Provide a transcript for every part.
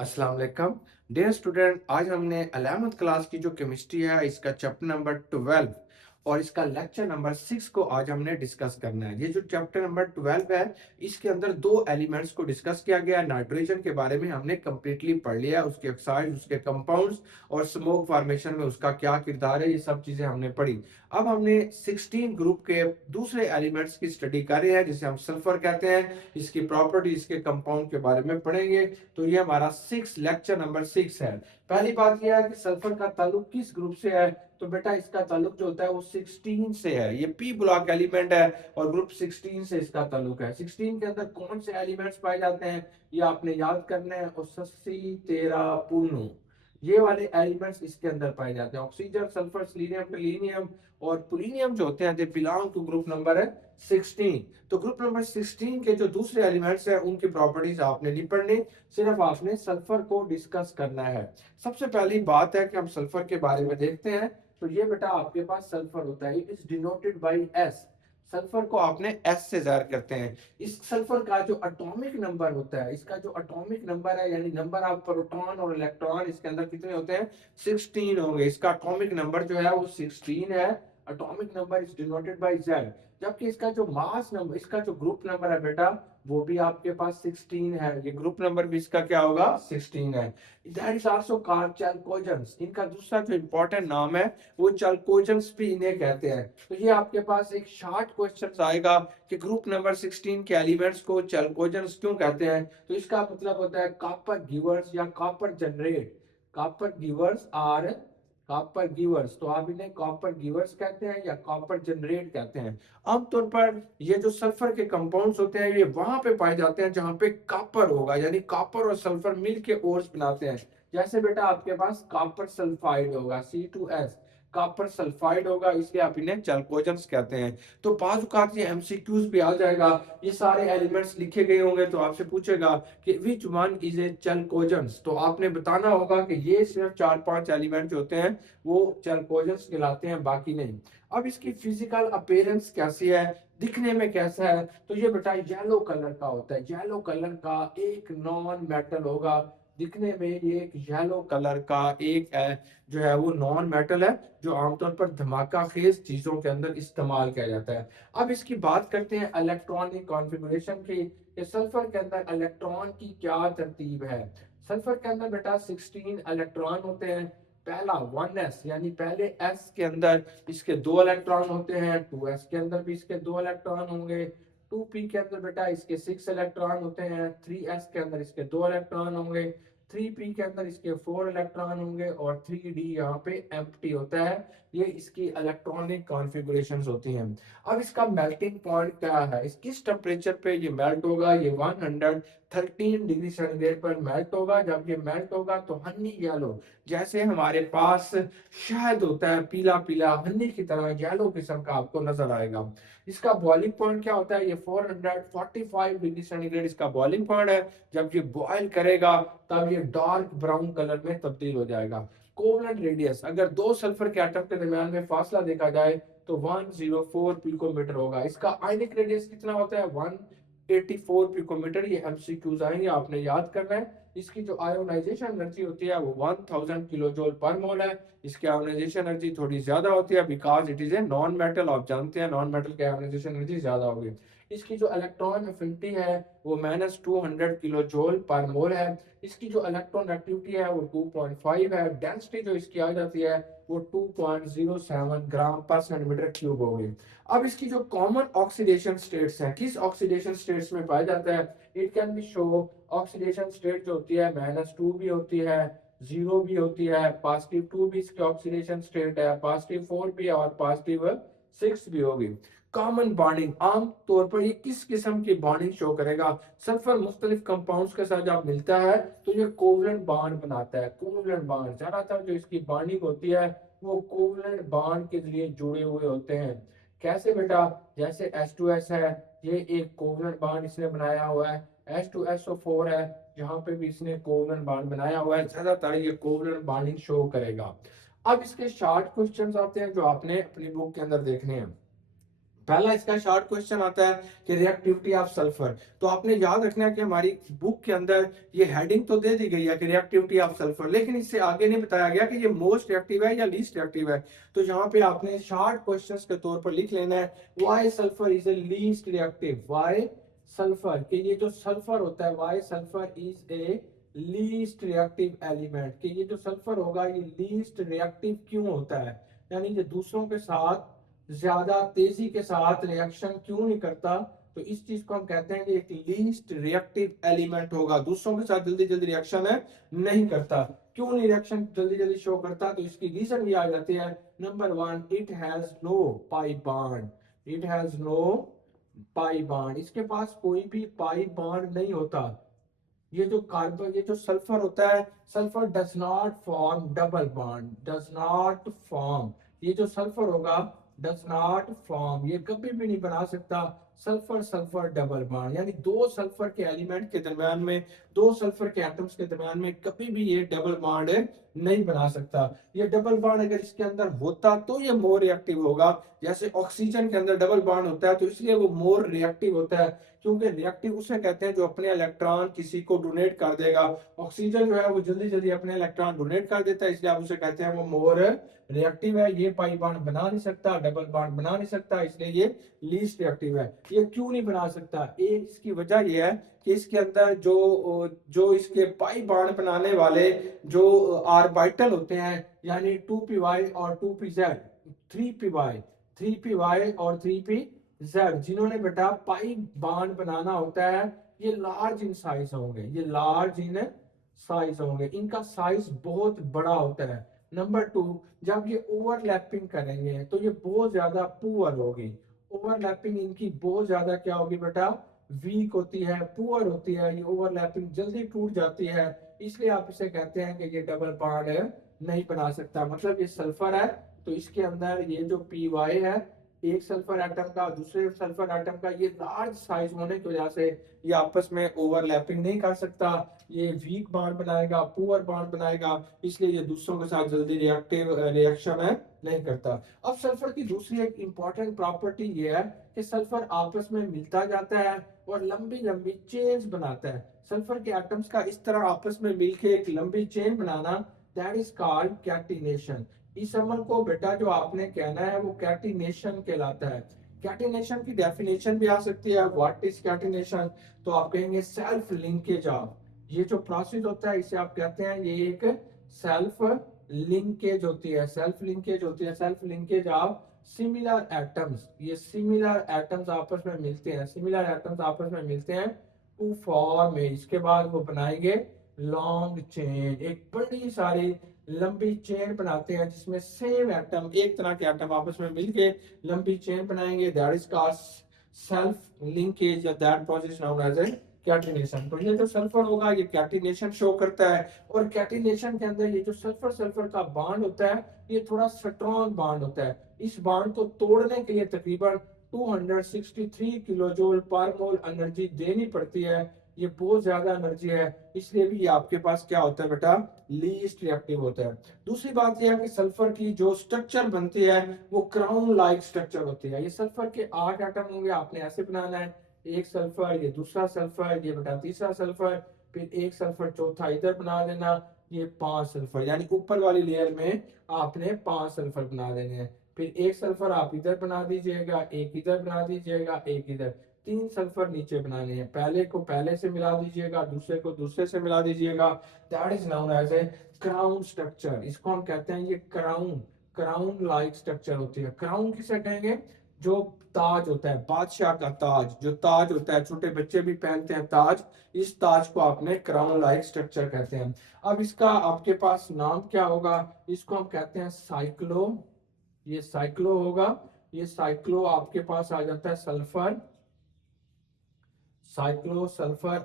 अस्सलाम वालेकुम dear student. आज हमने 11th क्लास की जो केमिस्ट्री है इसका चैप्टर नंबर 12 और इसका लेक्चर नंबर 6 को आज हमने डिस्कस करना है। ये जो चैप्टर नंबर 12 है इसके अंदर दो एलिमेंट्स को डिस्कस किया गया है। नाइट्रोजन के बारे में हमने कंप्लीटली पढ़ लिया, उसके ऑक्साइड, उसके कंपाउंड्स और स्मोक फॉर्मेशन में उसका क्या किरदार है, ये सब चीजें हमने पढ़ी। अब हमने 16 ग्रुप के दूसरे एलिमेंट्स की स्टडी कर रहे हैं जिसे हम सल्फर कहते हैं। इसकी प्रॉपर्टी, इसके कंपाउंड के बारे में पढ़ेंगे। तो ये हमारा लेक्चर नंबर 6 है। पहली बात यह है कि सल्फर का ताल्लुक किस ग्रुप से है। तो बेटा इसका ताल्लुक जो होता है वो 16 से है। ये पी ब्लॉक एलिमेंट है और ग्रुप 16 से इसका ताल्लुक है। 16 के अंदर कौन से एलिमेंट्स पाए जाते हैं ये आपने याद करना है। और 80 13 पूर्णो, ये वाले एलिमेंट्स इसके अंदर पाए जाते हैं। ऑक्सीजन, सल्फर, सिलीनियम, टोल्यूनियम और पुलीनियम जो होते हैं they belong to group number है 16। तो ग्रुप नंबर 16 के जो दूसरे एलिमेंट्स हैं उनकी प्रॉपर्टीज आपने नहीं पढ़नी, सिर्फ आपने सल्फर को डिस्कस करना है। सबसे पहली बात है कि हम सल्फर के बारे में देखते हैं। तो ये बेटा आपके पास सल्फर होता है, it is denoted by S. Sulphur को आपने एस से जाहिर करते हैं। इस सल्फर का जो एटॉमिक नंबर होता है, इसका जो एटॉमिक नंबर है यानी नंबर ऑफ प्रोटॉन और इलेक्ट्रॉन इसके अंदर कितने होते हैं, 16 होंगे। इसका एटॉमिक नंबर जो है वो 16 है। Atomic number is denoted by Z. जबकि इसका जो मास नंबर, इसका जो ग्रुप नंबर है बेटा वो भी आपके पास 16 है। ये ग्रुप नंबर भी इसका क्या होगा, 16 है। That is also called चैल्कोजेंस। इनका दूसरा जो इंपॉर्टेंट नाम है वो चैल्कोजेंस भी इन्हें कहते हैं। तो ये आपके पास एक शॉर्ट क्वेश्चन आएगा कि ग्रुप नंबर 16 के एलिमेंट्स को चैल्कोजेंस क्यों कहते हैं। तो इसका मतलब होता है कॉपर गिवर्स या copper generate. Copper givers are copper givers, तो आप इन्हें कॉपर गिवर्स कहते हैं या कॉपर जनरेट कहते हैं। आमतौर पर ये जो सल्फर के कंपाउंड्स होते हैं ये वहां पे पाए जाते हैं जहां पे कॉपर होगा, यानी कॉपर और सल्फर मिल के ओर्स बनाते हैं। जैसे बेटा आपके पास कॉपर सल्फाइड होगा C2S, कॉपर सल्फाइड होगा, इसलिए आप इन्हें चैल्कोजेंस कहते हैं। तो बाज़ औक़ात ये एमसीक्यूज भी आ जाएगा, ये सारे एलिमेंट्स लिखे गए होंगे तो आपसे पूछेगा कि विच वन इज ए चैल्कोजेंस। तो आपने बताना होगा कि ये सिर्फ 4-5 एलिमेंट जो होते हैं वो चैल्कोजेंस कहलाते हैं, बाकी नहीं। अब इसकी फिजिकल अपीयरेंस कैसी है, दिखने में कैसा है। तो ये बेटा येलो कलर का होता है। येलो कलर का एक नॉन मेटल होगा। दिखने में ये एक येलो कलर का एक है जो है वो नॉन मेटल है, जो आमतौर पर धमाका खेज चीजों के अंदर इस्तेमाल किया जाता है। अब इसकी बात करते हैं इलेक्ट्रॉनिक कॉन्फ़िगरेशन की, कि सल्फर के अंदर इलेक्ट्रॉन की क्या तरतीब है। सल्फर के अंदर बेटा 16 इलेक्ट्रॉन होते हैं। पहला 1s यानी पहले s के अंदर इसके 2 इलेक्ट्रॉन होते हैं। 2s के अंदर भी इसके 2 इलेक्ट्रॉन होंगे। 2p के अंदर बेटा इसके 6 इलेक्ट्रॉन होते हैं। 3s के अंदर इसके 2 इलेक्ट्रॉन होंगे। 3p के अंदर इसके 4 इलेक्ट्रॉन होंगे और 3d यहाँ पे एम्प्टी होता है। ये इसकी इलेक्ट्रॉनिक कॉन्फ़िगरेशंस होती हैं। अब इसका मेल्टिंग पॉइंट क्या है, इस किस टेम्परेचर पे ये मेल्ट होगा। ये 113 डिग्री सेंटीग्रेड पर मेल्ट होगा। जब ये मेल्ट होगा तो हनी येलो, जैसे हमारे पास शहद होता है पीला पीला हनी की तरह येलो किस्म का आपको नजर आएगा। इसका बॉइलिंग पॉइंट क्या होता है, ये 445 डिग्री सेंटीग्रेड इसका बॉइलिंग पॉइंट है। जब ये बॉयल करेगा तब ये डार्क ब्राउन कलर में तब्दील हो जाएगा। कोवलेंट रेडियस, अगर दो सल्फर के एटम के दरमियान में फासला देखा जाए तो 104 पिकोमीटर होगा। इसका आयनिक रेडियस कितना होता है, 184 पिकोमीटर। ये एमसीक्यूज आएंगे, आपने याद करना है। इसकी जो आयोनाइजेशन एनर्जी होती है वो 1000 किलो जूल पर मोल है। इसकी आयोनाइजेशन एनर्जी थोड़ी ज्यादा होती है because it is a non metal. आप जानते हैं नॉन मेटल की आयोनाइजेशन एनर्जी ज्यादा होगी। इसकी जो इलेक्ट्रॉन एफिनिटी है वो -200 किलो जूल पर मोल है। इसकी जो इलेक्ट्रॉन एक्टिविटी है वो 2.5 है। डेंसिटी जो इसकी आ जाती है वो 2.07 ग्राम पर सेंटीमीटर क्यूब होगी। अब इसकी जो कॉमन ऑक्सीडेशन स्टेट्स हैं, किस ऑक्सीडेशन स्टेट्स में पाया जाता है, it can be show. Oxidation state जो होती है -2 भी होती है, 0 भी होती है, +2 भी इसकी ऑक्सीडेशन स्टेट है, +4 भी और +6 भी होगी। कॉमन बॉन्डिंग, आम तौर पर ये किस किस्म की बॉन्डिंग शो करेगा। सल्फर मुख्तलिफ कंपाउंड्स के साथ जब मिलता है तो ये कोवलेंट बॉन्ड बनाता है। कोवलेंट बॉन्ड, ज्यादातर जो इसकी बॉन्डिंग होती है वो कोवलेंट बॉन्ड के जरिए जुड़े हुए होते हैं। कैसे बेटा, जैसे H2S है, ये एक कोवलेंट बॉन्ड इसने बनाया हुआ है। H2SO4 है, यहाँ पे भी इसने कोवलेंट बॉन्ड बनाया हुआ है। ज्यादातर ये कोवलेंट बॉन्डिंग शो करेगा। अब इसके शॉर्ट क्वेश्चंस आते हैं जो आपने अपनी बुक के अंदर देखने हैं। पहला इसका शॉर्ट क्वेश्चन आता है कि रिएक्टिविटी ऑफ सल्फर। तो आपने याद रखना है कि हमारी बुक के अंदर ये हेडिंग तो दे दी गई है कि रिएक्टिविटी ऑफ सल्फर, लेकिन इससे आगे नहीं बताया गया कि ये मोस्ट रिएक्टिव है या लीस्ट रिएक्टिव है। तो यहाँ पे आपने शॉर्ट क्वेश्चंस के तौर पर लिख लेना है why sulphur is a least reactive, why sulphur, कि ये जो सल्फर होता है, why sulphur is a least reactive element, कि ये जो सल्फर होगा ये लीस्ट रिएक्टिव क्यों होता है, यानी ये दूसरों के साथ ज्यादा तेजी के साथ रिएक्शन क्यों नहीं करता। तो इस चीज को हम कहते हैं कि एक लीस्ट रिएक्टिव एलिमेंट होगा, दूसरों के साथ जल्दी जल्दी रिएक्शन है नहीं करता। क्यों नहीं रिएक्शन जल्दी जल्दी शो करता, तो इसकी रीजन ये आ जाती है। Number one, it has no pi bond, it has no pi bond, इसके पास कोई भी पाई बॉन्ड नहीं होता। ये जो कार्बन, ये जो सल्फर होता है, sulphur does not form double bond, does not form, ये जो सल्फर होगा डज नॉट फॉर्म, ये कभी भी नहीं बना सकता सल्फर सल्फर डबल बॉन्ड, यानी दो सल्फर के एलिमेंट के दरमियान में, दो सल्फर के एटम्स के दरमियान में कभी भी ये डबल बॉन्ड नहीं बना सकता। ये डबल बॉन्ड अगर इसके अंदर होता तो ये मोर रिएक्टिव होगा, जैसे ऑक्सीजन के अंदर डबल बॉन्ड होता है तो इसलिए वो मोर रिएक्टिव होता है, क्योंकि रिएक्टिव उसे कहते हैं जो अपने इलेक्ट्रॉन किसी को डोनेट कर देगा। ऑक्सीजन जो है वो जल्दी जल्दी अपने इलेक्ट्रॉन डोनेट कर देता है, इसलिए आप उसे कहते हैं वो मोर रिएक्टिव है। ये पाई बॉन्ड बना नहीं सकता, डबल बॉन्ड बना नहीं सकता, इसलिए ये लीस्ट रिएक्टिव है। ये क्यों नहीं बना सकता, एक इसकी वजह ये है कि इसके अंदर जो जो इसके पाई बॉन्ड बनाने वाले जो ऑर्बिटल होते हैं, यानी 2p और 2pz, 3p और 3pz, जिन्होंने बेटा पाई बॉन्ड बनाना होता है, ये लार्ज इन साइज होंगे, ये लार्ज इन साइज होंगे, इनका साइज बहुत बड़ा होता है। नंबर टू, जब ये ओवरलैपिंग करेंगे तो ये बहुत ज्यादा पुअर होगी, ओवरलैपिंग इनकी बहुत ज्यादा क्या होगी बेटा, वीक होती है, पुअर होती है, ये ओवरलैपिंग जल्दी टूट जाती है, इसलिए आप इसे कहते हैं कि ये डबल बॉन्ड नहीं बना सकता। मतलब ये सल्फर है तो इसके अंदर ये जो पी वाई है, एक सल्फर एटम का दूसरे सल्फर एटम का, ये लार्ज साइज होने की वजह से ये आपस में ओवरलैपिंग नहीं कर सकता, ये वीक बॉन्ड बनाएगा, पुअर बॉन्ड बनाएगा, इसलिए ये दूसरों के साथ जल्दी रिएक्शन है नहीं करता। अब सल्फर की दूसरी एक इंपॉर्टेंट प्रॉपर्टी ये है कि सल्फर आपस में मिलता जाता है और लंबी लंबी चेन्स बनाता है। सल्फर के एटम्स का इस तरह आपस में मिलके एक लंबी chain banana, that is called catenation. इस अमल को बेटा जो आपने कहना है वो कैटिनेशन कहलाता है। कैटिनेशन की डेफिनेशन भी आ सकती है, व्हाट इज कैटिनेशन, तो आप कहेंगे सेल्फ लिंकेज ऑफ, ये जो प्रोसेस होता है इसे आप कहते हैं ये एक सेल्फ लिंकेज होती है, सेल्फ लिंकेज होती है, self linkage of similar atoms. ये सिमिलर एटम्स आपस में मिलते हैं, सिमिलर एटम्स आपस में मिलते हैं टू फॉर्म, इसके बाद वो बनाएंगे लॉन्ग चेन, एक बड़ी सारी लंबी चेन बनाते हैं जिसमें सेम एटम, एक तरह के एटम आपस में मिलके लंबी चेन बनाएंगे, that is called self linkage या that process known as a catenation. तो ये जो सल्फर होगा ये कैटिनेशन शो करता है, और कैटिनेशन के अंदर ये जो सल्फर सल्फर का बॉन्ड होता है ये थोड़ा स्ट्रॉन्ग बॉन्ड होता है। इस बॉन्ड को तोड़ने के लिए तकरीबन 263 किलोजूल पर मोल एनर्जी देनी पड़ती है, ये बहुत ज्यादा एनर्जी है, इसलिए भी ये आपके पास क्या होता है बेटा, लीस्ट रिएक्टिव होता है। दूसरी बात यह है कि सल्फर की जो स्ट्रक्चर बनती है वो क्राउन लाइक स्ट्रक्चर होती है। ये सल्फर के 8 एटम होंगे, आपने ऐसे बनाना है, एक सल्फर, ये दूसरा सल्फर, ये बेटा तीसरा सल्फर, फिर एक सल्फर चौथा इधर बना देना, ये 5 सल्फर, यानी ऊपर वाली लेयर में आपने 5 सल्फर बना देने हैं। फिर एक सल्फर आप इधर बना दीजिएगा, एक इधर बना दीजिएगा, एक इधर, 3 सल्फर नीचे बनाने हैं, पहले को पहले से मिला दीजिएगा, दूसरे को दूसरे से मिला दीजिएगा, that is known as a crown structure. इसको हम कहते हैं ये क्राउन, क्राउन लाइक स्ट्रक्चर होती है। क्राउन किसे कहेंगे, जो ताज होता है, बादशाह का ताज, जो ताज होता है, छोटे बच्चे भी पहनते हैं ताज, इस ताज को आपने क्राउन लाइक स्ट्रक्चर कहते हैं। अब इसका आपके पास नाम क्या होगा, इसको हम कहते हैं साइक्लो, ये साइक्लो होगा, ये साइक्लो आपके पास आ जाता है सल्फर, साइक्लो सल्फर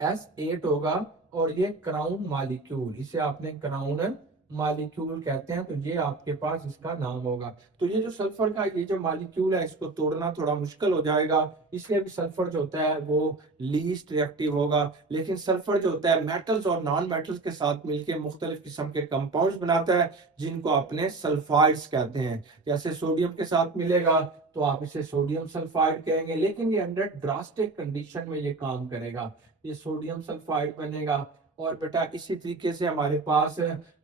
S8 होगा, और ये क्राउन मॉलिक्यूल, इसे आपने क्राउन मॉलिक्यूल कहते हैं, तो ये आपके पास इसका नाम होगा। तो ये जो सल्फर का ये जो मॉलिक्यूल है इसको तोड़ना थोड़ा मुश्किल हो जाएगा, इसलिए भी सल्फर जो होता है वो लीस्ट रिएक्टिव होगा। लेकिन सल्फर जो होता है मेटल्स और नॉन मेटल्स के साथ मिलकर मुख्तलिफ किस्म के कंपाउंड्स बनाता है, जिनको आपने सल्फाइड्स कहते हैं। जैसे सोडियम के साथ मिलेगा तो आप इसे सोडियम सल्फाइड कहेंगे, लेकिन ये अंडर ड्रास्टिक कंडीशन में ये काम करेगा, ये सोडियम सल्फाइड बनेगा। और बेटा इसी तरीके से हमारे पास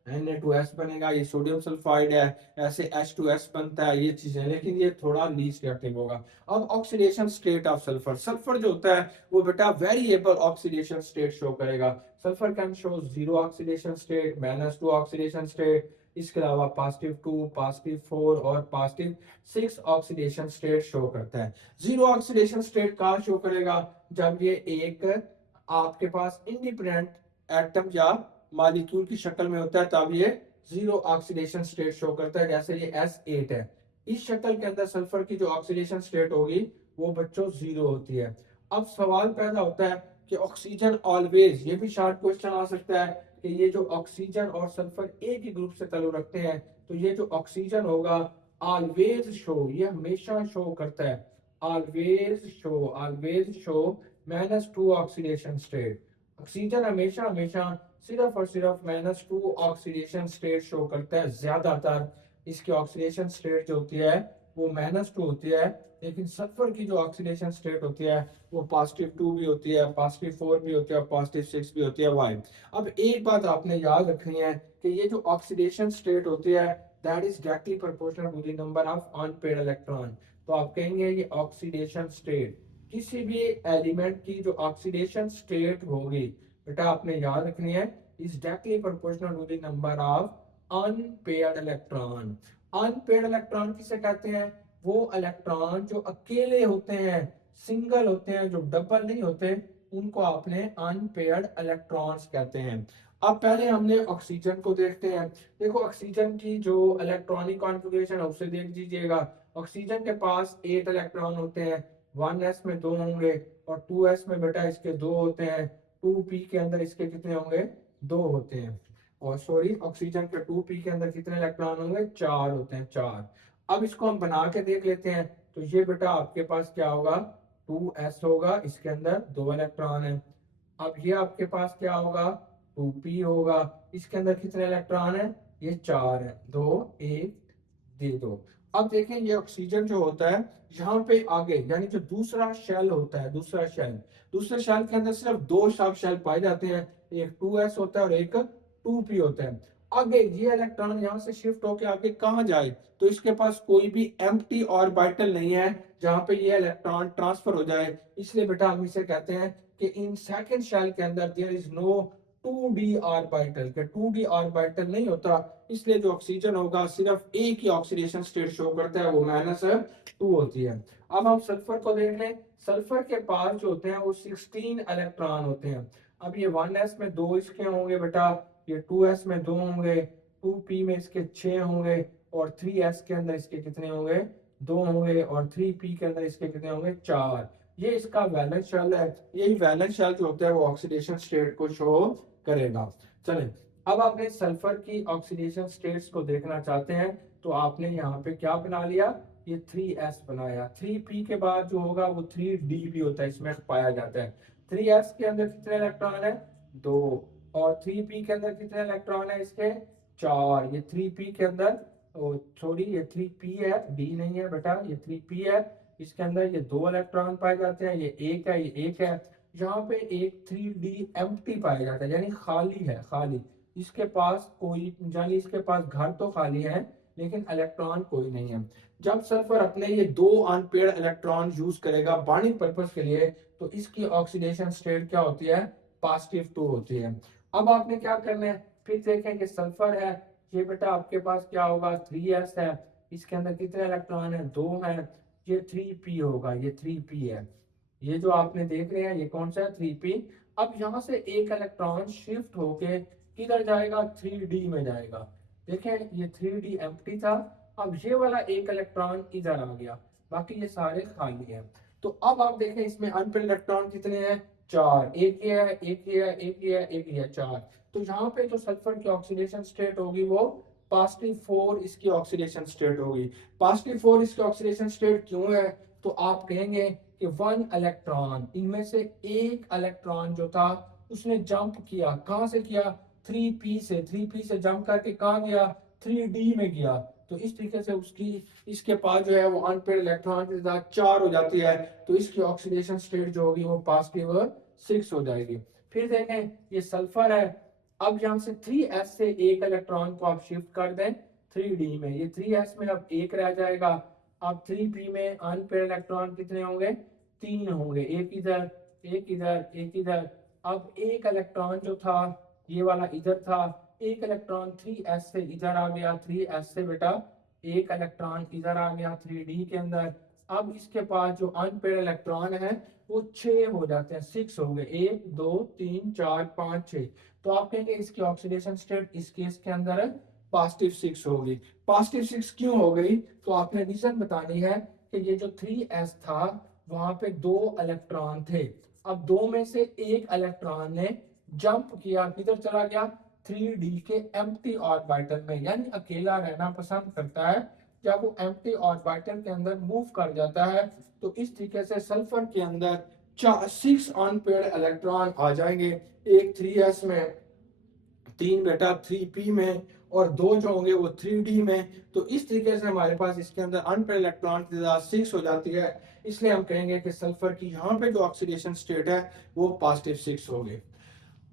Na2S बनेगा, ये सोडियम सल्फाइड है, ऐसे H2S बनता है, ये चीजें, लेकिन ये थोड़ा लीस्ट रिएक्टिव होगा। अब oxidation state of sulphur, sulphur जो होता है वो बेटा वेरिएबल ऑक्सीडेशन स्टेट शो करेगा। Sulphur can show 0 oxidation state, -2 oxidation state, इसके अलावा +2, +4 और +6 ऑक्सीडेशन स्टेट शो करता है। 0 ऑक्सीडेशन स्टेट कहाँ शो करेगा? जब ये एक आपके पास इंडिपेंडेंट एटम या मॉलिक्यूल की शक्ल में होता है, तब ये 0 ऑक्सीडेशन स्टेट शो करता है, जैसे ये S8 है। इस शक्ल के अंदर सल्फर की जो ऑक्सीडेशन स्टेट होगी वो बच्चों 0 होती है। अब सवाल पैदा होता है कि ऑक्सीजन ऑलवेज, ये भी शॉर्ट क्वेश्चन आ सकता है कि ये जो ऑक्सीजन और सल्फर एक ही ग्रुप से ताल्लुक रखते हैं, तो ये जो ऑक्सीजन होगा ऑलवेज शो, ये हमेशा शो करता है, always show -2 oxidation state. Oxygen हमेशा हमेशा सिर्फ और सिर्फ -2 ऑक्सीडेशन स्टेट शो करता है। ज्यादातर इसकी ऑक्सीडेशन स्टेट जो होती है वो -2 होती है, लेकिन सल्फर की जो ऑक्सीडेशन स्टेट होती है वो +2 भी होती है, +4 भी होती है, +6 भी होती है। वाई, अब एक बात आपने याद रखनी है कि ये जो ऑक्सीडेशन स्टेट होती है that is directly proportional to the number of unpaired electron. तो आप कहेंगे ये ऑक्सीडेशन स्टेट, किसी भी एलिमेंट की जो ऑक्सीडेशन स्टेट होगी बेटा आपने याद रखनी है, is directly proportional to the number of unpaired electron. Unpaired electron किसे कहते हैं? वो इलेक्ट्रॉन जो अकेले होते हैं, सिंगल होते हैं, जो डबल नहीं होते, उनको आपने अनपेयर्ड इलेक्ट्रॉन्स कहते हैं। अब पहले हमने ऑक्सीजन को देखते हैं। देखो ऑक्सीजन की जो इलेक्ट्रॉनिक कॉन्फ़िगरेशन है उसे देख लीजिएगा। ऑक्सीजन के पास 8 इलेक्ट्रॉन होते हैं, 1s में 2 होंगे और 2s में बेटा इसके 2 होते हैं, 2p के अंदर इसके कितने होंगे? 2 होते हैं। और सॉरी, ऑक्सीजन के 2p के अंदर कितने इलेक्ट्रॉन होंगे? 4 होते हैं, 4। अब इसको हम बना के देख लेते हैं। तो ये बेटा आपके पास क्या होगा? 2s होगा, इसके अंदर 2 इलेक्ट्रॉन है। अब ये आपके पास क्या होगा? 2p होगा, इसके अंदर कितने इलेक्ट्रॉन है? ये 4 है, 2 1 दे दो। अब देखें ये ऑक्सीजन जो होता है यहाँ पे आगे, यानी जो दूसरा शेल होता है, दूसरे शेल के अंदर सिर्फ 2 सब शेल पाए जाते हैं, एक 2s होता है और एक 2p होता है। आगे ये इलेक्ट्रॉन यहाँ से शिफ्ट होके आगे कहाँ जाए? तो इसके पास कोई भी एम्प्टी ऑर्बिटल नहीं है जहाँ पे ये इलेक्ट्रॉन ट्रांसफर हो जाए, इसलिए बेटा हम इसे कहते हैं कि इन सेकंड शेल के अंदर there is no 2d orbital, के 2d ऑर्बिटल नहीं होता, इसलिए जो ऑक्सीजन होगा सिर्फ एक ही ऑक्सीडेशन स्टेट शो करता है, वो -2 होती है। अब हम सल्फर को देख लें। सल्फर के पास जो होते हैं वो 16 इलेक्ट्रॉन होते हैं। अब ये 1s में 2 इसके होंगे बेटा, ये 2s में 2 होंगे, 2p में इसके 6 होंगे और 3s के अंदर इसके कितने होंगे? 2 होंगे और 3p के अंदर इसके कितने होंगे? 4। ये इसका वैलेंस शेल है। यही वैलेंस शेल जो होता है वो ऑक्सीडेशन स्टेट को शो करेगा। चलें, अब आपने सल्फर की ऑक्सीडेशन स्टेट्स को देखना चाहते हैं, तो आपने यहाँ पे क्या बना लिया? ये 3s बनाया। 3p के बाद जो होगा वो 3d भी होता है, इसमें पाया जाता है। 3s के अंदर कितने इलेक्ट्रॉन है? 2। और 3p के अंदर कितने इलेक्ट्रॉन है इसके? 4। ये 3p के अंदर, सॉरी ये 3p है, d नहीं है बेटा, ये 3p है, इसके अंदर ये 2 इलेक्ट्रॉन पाए जाते हैं, ये एक है, ये एक है। यहाँ पे एक 3d एम्प्टी पाया जाता है, यानी खाली है, खाली, इसके पास कोई, यानी इसके पास घर तो खाली है लेकिन इलेक्ट्रॉन कोई नहीं है। जब सल्फर अपने ये 2 अनपेयर्ड इलेक्ट्रॉन यूज करेगा बॉन्डिंग पर्पस के लिए, तो इसकी ऑक्सीडेशन स्टेट क्या होती है? +2 होती है। अब आपने क्या करना है? फिर देखें कि सल्फर है, ये बेटा आपके पास क्या होगा? 3s है, इसके अंदर कितने इलेक्ट्रॉन है? 2 है। ये 3p होगा, ये 3p है, ये जो आपने देख रहे हैं ये कौन सा है? 3p। अब यहाँ से एक इलेक्ट्रॉन शिफ्ट होके किधर जाएगा? 3d में जाएगा। देखें ये 3d एम्प्टी था, अब ये वाला एक इलेक्ट्रॉन इधर आ गया, बाकी ये सारे खाली हैं। तो अब आप देखें इसमें अनपेयर्ड इलेक्ट्रॉन कितने हैं? 4। एक ये है, एक ये है, एक ये है, एक ये है, 4। तो यहाँ पे जो सल्फर की ऑक्सीडेशन स्टेट होगी वो +4 इसकी ऑक्सीडेशन स्टेट होगी। +4 इसकी ऑक्सीडेशन स्टेट क्यों है? तो आप कहेंगे कि 1 इलेक्ट्रॉन, इनमें से एक इलेक्ट्रॉन जो था उसने जंप किया, कहां से किया? 3p से, 3p से जंप करके कहां गया? 3d में गया। तो इस तरीके से उसकी इसके पास जो है वो अनपेड इलेक्ट्रॉन के साथ 4 हो जाती है, तो इसकी ऑक्सीडेशन स्टेट जो होगी वो पॉजिटिव 6 हो जाएगी। फिर देखें ये सल्फर है, अब यहाँ से 3s से एक इलेक्ट्रॉन को आप शिफ्ट कर दें 3d में, ये 3s में अब एक रह जाएगा। अब 3p में अनपेड इलेक्ट्रॉन कितने होंगे, 3 होंगे, एक इधर एक इधर एक इधर। अब एक इलेक्ट्रॉन जो था ये वाला इधर था, एक इलेक्ट्रॉन 3s से इधर आ गया, 3s से बेटा एक इलेक्ट्रॉन इधर आ गया 3d के अंदर। अब इसके पास जो अनपेड इलेक्ट्रॉन है वो 6 हो जाते हैं, 6 हो गए, 1 2 3 4 5 6। तो आप कहेंगे इसकी ऑक्सीडेशन स्टेट इस केस के अंदर पॉजिटिव 6 होगी। पॉजिटिव 6 क्यों हो गई, तो आपने रीजन बतानी है कि ये जो 3s था वहां पे 2 इलेक्ट्रॉन थे, अब 2 में से एक इलेक्ट्रॉन ने जंप किया, किधर चला गया 3d के एम्प्टी ऑर्बिटल में, यानी अकेला रहना पसंद करता है। जब वो एम्प्टी ऑर्बिटल के अंदर मूव कर जाता है तो इस तरीके से सल्फर के अंदर 6 अनपेड इलेक्ट्रॉन आ जाएंगे, एक 3s में, 3 बेटा 3p में, और 2 जो होंगे वो 3d में। तो इस तरीके से हमारे पास इसके अंदर अनपेड इलेक्ट्रॉन की तादाद 6 हो जाती है, इसलिए हम कहेंगे कि सल्फर की यहाँ पे जो ऑक्सीडेशन स्टेट है वो पॉजिटिव 6 होगी।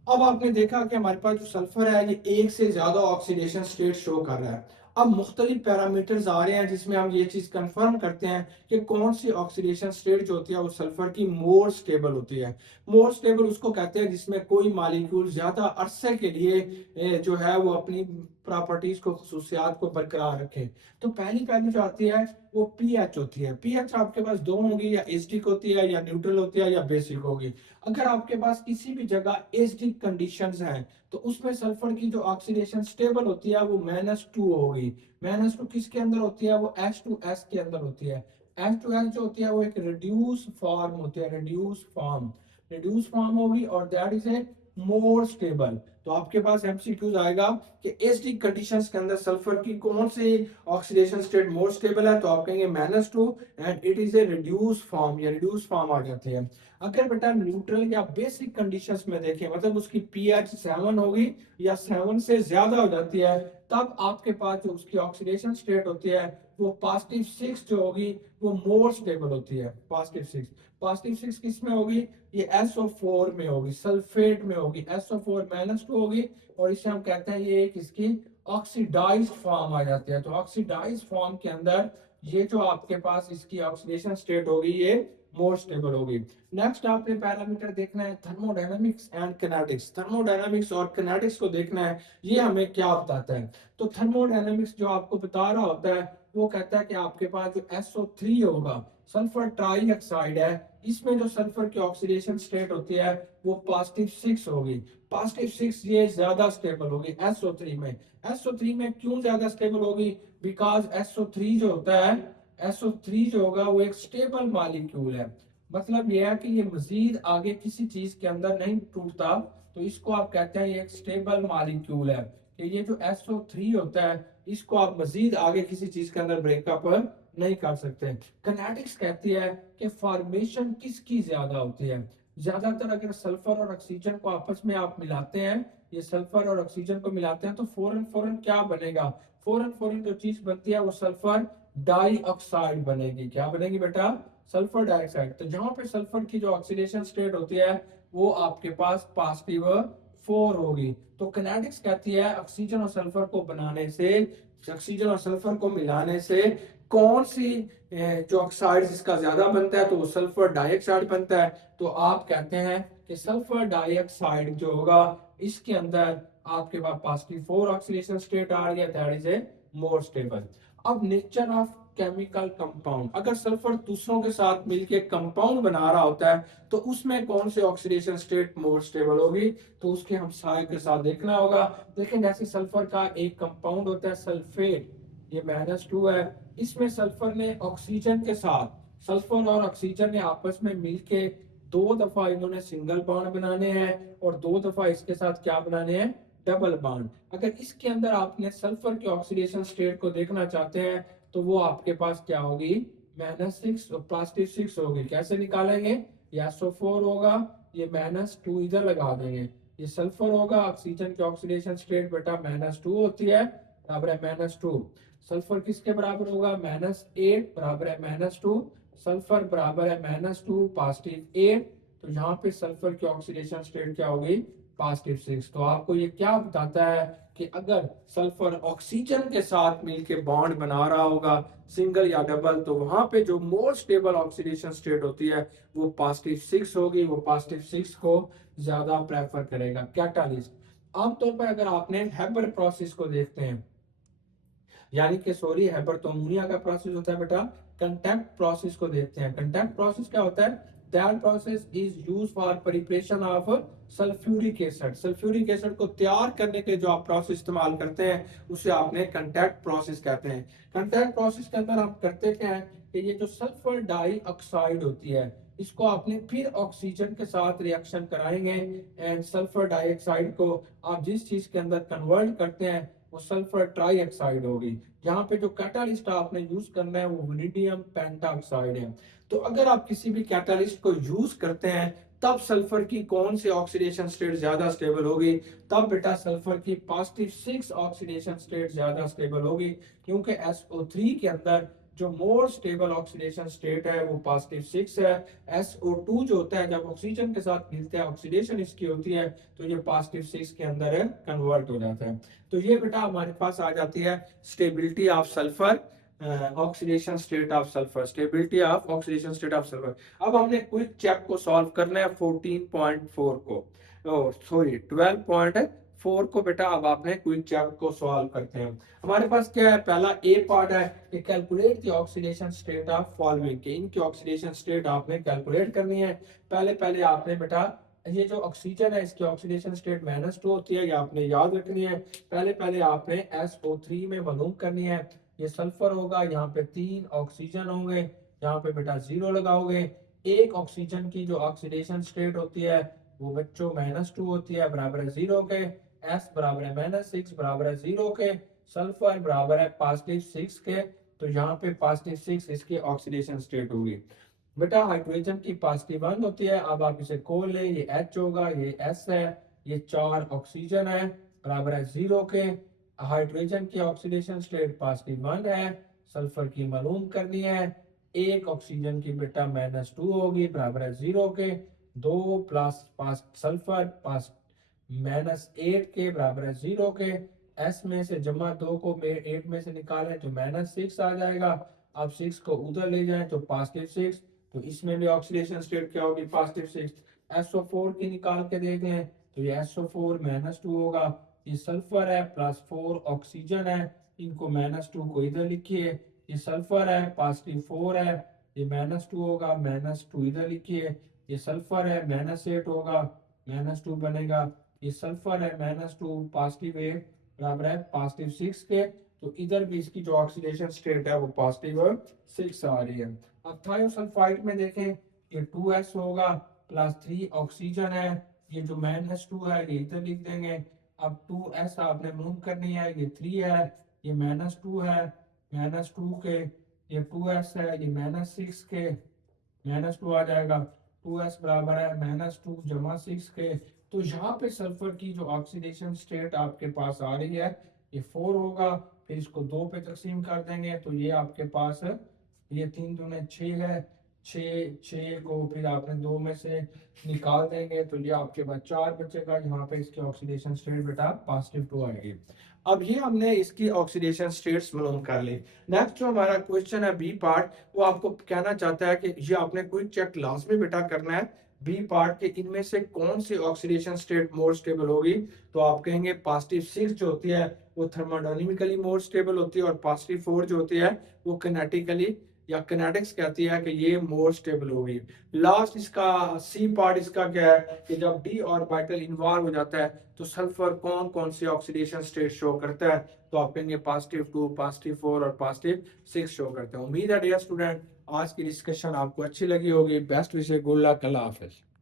अब आपने देखा कि हमारे पास जो सल्फर है ये एक से ज्यादा ऑक्सीडेशन स्टेट शो कर रहा है। अब मुख्तलिफ पैरामीटर्स आ रहे हैं जिसमें हम ये चीज कंफर्म करते हैं कि कौन सी ऑक्सीडेशन स्टेट जो होती है वो सल्फर की मोर स्टेबल होती है। मोर स्टेबल उसको कहते हैं जिसमें कोई मालिक्यूल ज्यादा अरसे के लिए जो है वो अपनी प्रॉपर्टीज को, खसूसियात को बरकरार रखे। तो पहली पहली जो आती है वो पीएच होती है। पीएच आपके पास दो होंगी, या एसिडिक होती है या न्यूट्रल होती है या बेसिक होगी। अगर आपके पास किसी भी जगह एसिडिक कंडीशंस हैं तो उसमें सल्फर की जो ऑक्सीडेशन स्टेबल होती है वो -2 होगी। -2 किसके अंदर होती है, वो H2S के अंदर होती है। H2S जो होती है वो एक रिड्यूस फॉर्म होती है, रिड्यूस फॉर्म होगी, और that is a more stable. तो आपके पास एमसीक्यूज आएगा कि एसिडिक कंडीशंस के अंदर सल्फर की कौन सी ऑक्सीडेशन स्टेट मोर स्टेबल है, तो आप कहेंगे -2 and it is a reduce form, या रिड्यूस फॉर्म आ जाती है। अगर बेटा न्यूट्रल या बेसिक कंडीशंस में देखें, मतलब उसकी पीएच 7 होगी या 7 से ज्यादा हो जाती है, तब आपके पास जो उसकी ऑक्सीडेशन स्टेट होती है वो पॉजिटिव 6 जो होगी वो मोर स्टेबल होती है। पॉजिटिव 6 किस में होगी, ये SO4 में होगी, सल्फेट में होगी, SO4 -2 होगी, और इसे हम कहते हैं ये एक इसकी ऑक्सीडाइज्ड फॉर्म आ जाती है। तो ऑक्सीडाइज्ड फॉर्म के अंदर ये जो आपके पास इसकी ऑक्सीडेशन स्टेट होगी ये मोर स्टेबल होगी। नेक्स्ट आपने पैरामीटर देखना है थर्मोडायनामिक्स एंड किनेटिक्स। थर्मोडायनामिक्स और किनेटिक्स को देखना है, ये हमें क्या बताता है। तो थर्मोडायनामिक्स जो आपको बता रहा होता है वो कहता है कि आपके पास जो SO3 होगा, सल्फर ट्राईऑक्साइड है, इसमें जो सल्फर की ऑक्सीडेशन स्टेट होती है वो पॉजिटिव 6 होगी। पॉजिटिव 6 ये ज्यादा स्टेबल होगी SO3 में। SO3 में क्यों ज्यादा स्टेबल होगी, बिकॉज SO3 जो होता है, SO3 जो होगा वो एक स्टेबल मॉलिक्यूल है। मतलब यह है कि ये मजीद आगे किसी चीज के अंदर नहीं टूटता, तो इसको आप कहते हैं ये एक स्टेबल मॉलिक्यूल है। कि ये जो SO3 होता है इसको आप मजीद आगे किसी चीज के अंदर ब्रेकअप नहीं कर सकते। किनेटिक्स कहती है कि फॉर्मेशन किसकी ज्यादा होती है। ज्यादातर अगर सल्फर और ऑक्सीजन को आपस में आप मिलाते हैं, ये सल्फर और ऑक्सीजन को मिलाते हैं, तो फौरन फौरन क्या बनेगा, फौरन फौरन जो चीज बनती है वो सल्फर डाइऑक्साइड बनेगी। क्या बनेगी बेटा, सल्फर डाइऑक्साइड। तो जहां पे सल्फर की जो ऑक्सीडेशन स्टेट होती है वो आपके पास पॉजिटिव 4 होगी। तो किनेटिक्स कहती है ऑक्सीजन और सल्फर को बनाने से, ऑक्सीजन और सल्फर को मिलाने से कौन सी जो ऑक्साइड जिसका ज्यादा बनता है तो वो सल्फर डाइऑक्साइड बनता है। तो आप कहते हैं कि सल्फर डाइऑक्साइड जो होगा इसके अंदर आपके पास पॉजिटिव 4 ऑक्सीडेशन स्टेट आ रही है, that is a more stable. अब नेचर ऑफ केमिकल कंपाउंड, अगर सल्फर दूसरों के साथ मिलकर कंपाउंड बना रहा होता है तो उसमें कौन से ऑक्सीडेशन स्टेट मोर स्टेबल होगी, तो उसके हम साय के साथ देखना होगा। देखें जैसे सल्फर का एक कंपाउंड होता है सल्फेट, ये -2 है, इसमें सल्फर ने ऑक्सीजन के साथ, सल्फर और ऑक्सीजन ने आपस में मिलके 2 दफा इन्होंने सिंगल बॉन्ड बनाने हैं और 2 दफा इसके साथ क्या बनाने हैं, डबल बॉन्ड। अगर इसके अंदर आपने सल्फर के ऑक्सीडेशन स्टेट को देखना चाहते हैं तो वो आपके पास क्या होगी, -6 और पॉजिटिव 6 होगी। कैसे निकालेंगे, या SO4 होगा, ये -2 इधर लगा देंगे, ये सल्फर होगा, ऑक्सीजन की ऑक्सीडेशन स्टेट बेटा -2 होती है, बराबर है -2। सल्फर किसके बराबर होगा, -8 बराबर है -2, सल्फर बराबर है -2 +8। तो यहाँ पे सल्फर की ऑक्सीडेशन स्टेट क्या होगी, +6। तो आपको ये क्या बताता है कि अगर सल्फर ऑक्सीजन के साथ मिलके बॉन्ड बना रहा होगा सिंगल या डबल, तो वहां पे जो मोर स्टेबल ऑक्सीडेशन स्टेट होती है वो +6 होगी, वो +6 को ज्यादा प्रेफर करेगा कैटालिस्ट। आमतौर पर अगर आपने हेबर प्रोसेस को देखते हैं, यानी कि सॉरी हेबर तो अमोनिया का प्रोसेस होता है बेटा, कंटैक्ट प्रोसेस को देखते हैं। कंटैक्ट प्रोसेस क्या होता है, that process is used for preparation of sulphuric acid. Sulphuric acid को तैयार करने के जो आप प्रोसेस इस्तेमाल करते हैं उसे आपने कंटैक्ट प्रोसेस कहते हैं। कंटैक्ट प्रोसेस के अंदर आप करते क्या है कि ये जो सल्फर डाइऑक्साइड होती है इसको आपने फिर ऑक्सीजन के साथ रिएक्शन कराएंगे एंड सल्फर डाइऑक्साइड को आप जिस चीज के अंदर कन्वर्ट करते हैं वो सल्फर ट्राइऑक्साइड होगी। यहाँ पे जो कैटालिस्ट आपने यूज करना है वो वैनेडियम पेंटाऑक्साइड है। तो अगर आप किसी भी कैटालिस्ट को यूज करते हैं तब सल्फर की कौन सी ऑक्सीडेशन स्टेट ज्यादा स्टेबल होगी, तब बेटा सल्फर की +6 ऑक्सीडेशन स्टेट ज्यादा स्टेबल होगी, क्योंकि SO3 के अंदर जो मोर स्टेबल ऑक्सीडेशन स्टेट है वो +6 है। SO2 जो होता है जब ऑक्सीजन के साथ मिलता है ऑक्सीडेशन इसकी होती है तो ये +6 के अंदर कन्वर्ट हो जाता है। तो ये बेटा हमारे पास आ जाती है stability of sulphur, oxidation state of sulphur, stability of oxidation state of sulphur. अब हमने क्विक चेक को सॉल्व करना है 14.4 को, सॉरी 12.4 को बेटा अब आपने क्विक चेक को सॉल्व करते हैं। हमारे पास क्या है, पहला ए पार्ट है कि calculate the oxidation state of following, के इनकी ऑक्सीडेशन स्टेट आपने कैलकुलेट करनी है। पहले पहले आपने बेटा ये जो ऑक्सीजन है इसकी ऑक्सीडेशन स्टेट -2 होती है, ये आपने याद रखनी है। पहले पहले आपने SO3 में मालूम करनी है, ये सल्फर होगा, यहाँ पे 3 ऑक्सीजन होंगे, यहाँ पे बेटा 0 लगाओगे। एक ऑक्सीजन की जो ऑक्सीडेशन स्टेट होती है वो बच्चों -2 होती है, बराबर है 0 के। S बराबर है -6 बराबर है 0 के, सल्फर बराबर है +6 के, तो यहाँ पे +6 इसकी ऑक्सीडेशन स्टेट होगी। बेटा हाइड्रोजन की +1 होती है, अब आप इसे खोल लें, ये H होगा, ये S है, ये 4 ऑक्सीजन है, बराबर है 0 के। हाइड्रोजन की ऑक्सीडेशन स्टेट +1 है, सल्फर की मालूम करनी है। एक ऑक्सीजन की बेटा -2 होगी, बराबर है 0 के। 2 प्लस पास सल्फर पास -8 के, बराबर है 0 के। S में से जमा 2 को 8 में से निकालें तो -6 आ जाएगा। अब 6 को उधर ले जाएं तो +6, तो इसमें भी ऑक्सीडेशन स्टेट क्या होगी, +6। SO4 की निकाल के देख लें तो ये SO4 -2 होगा, ये सल्फर है +4 ऑक्सीजन है, इनको -2 को इधर लिखिए। ये सल्फर है +4 है, ये -2 होगा, -2 इधर लिखिए। ये सल्फर है -8 होगा, -2 बनेगा। ये सल्फर है -2 +8 बराबर है +6 के, तो इधर भी इसकी जो ऑक्सीडेशन स्टेट है वो +6 आ रही है। अब थायोसल्फाइड में देखें, ये 2s होगा, +3 ऑक्सीजन है, ये जो -2 है ये इधर लिख देंगे। अब 2s आपने मालूम करनी है, ये 3 है, ये -2 है, -2 के, ये 2s है, ये -6 के, -2 आ जाएगा। 2s बराबर है -2 जमा 6 के, तो यहाँ पे सल्फर की जो ऑक्सीडेशन स्टेट आपके पास आ रही है ये 4 होगा। फिर इसको 2 पे तकसीम कर देंगे तो ये आपके पास ये 3 दूने 6 है, 6 को फिर आपने 2 में से निकाल देंगे तो ये आपके पास 4 बचेगा। यहाँ पे इसकी ऑक्सीडेशन स्टेट बेटा +2 आएगी। अब ये हमने इसकी ऑक्सीडेशन स्टेट्स मालूम कर ली। नेक्स्ट जो हमारा क्वेश्चन है बी पार्ट, वो आपको कहना चाहता है कि ये आपने क्विक चेक लाजमी बेटा करना है बी पार्ट के इनमें से कौन सी ऑक्सीडेशन स्टेट मोर स्टेबल होगी। तो आप कहेंगे +6 जो होती है वो थर्मोडायनेमिकली मोर स्टेबल होती है और +4 जो होती है वो किनेटिकली या किनेटिक्स कहती है कि ये मोर स्टेबल होगी। लास्ट इसका सी पार्ट इसका क्या है कि जब डी ऑर्बिटल इन्वॉल्व हो जाता है तो सल्फर कौन कौन सी ऑक्सीडेशन स्टेट शो करता है, तो आप कहेंगे +2 +4 और +6 शो करते हैं। उम्मीद है डियर स्टूडेंट आज की डिस्कशन आपको अच्छी लगी होगी। बेस्ट विशेष, गुड लक, अल्लाह हाफिज।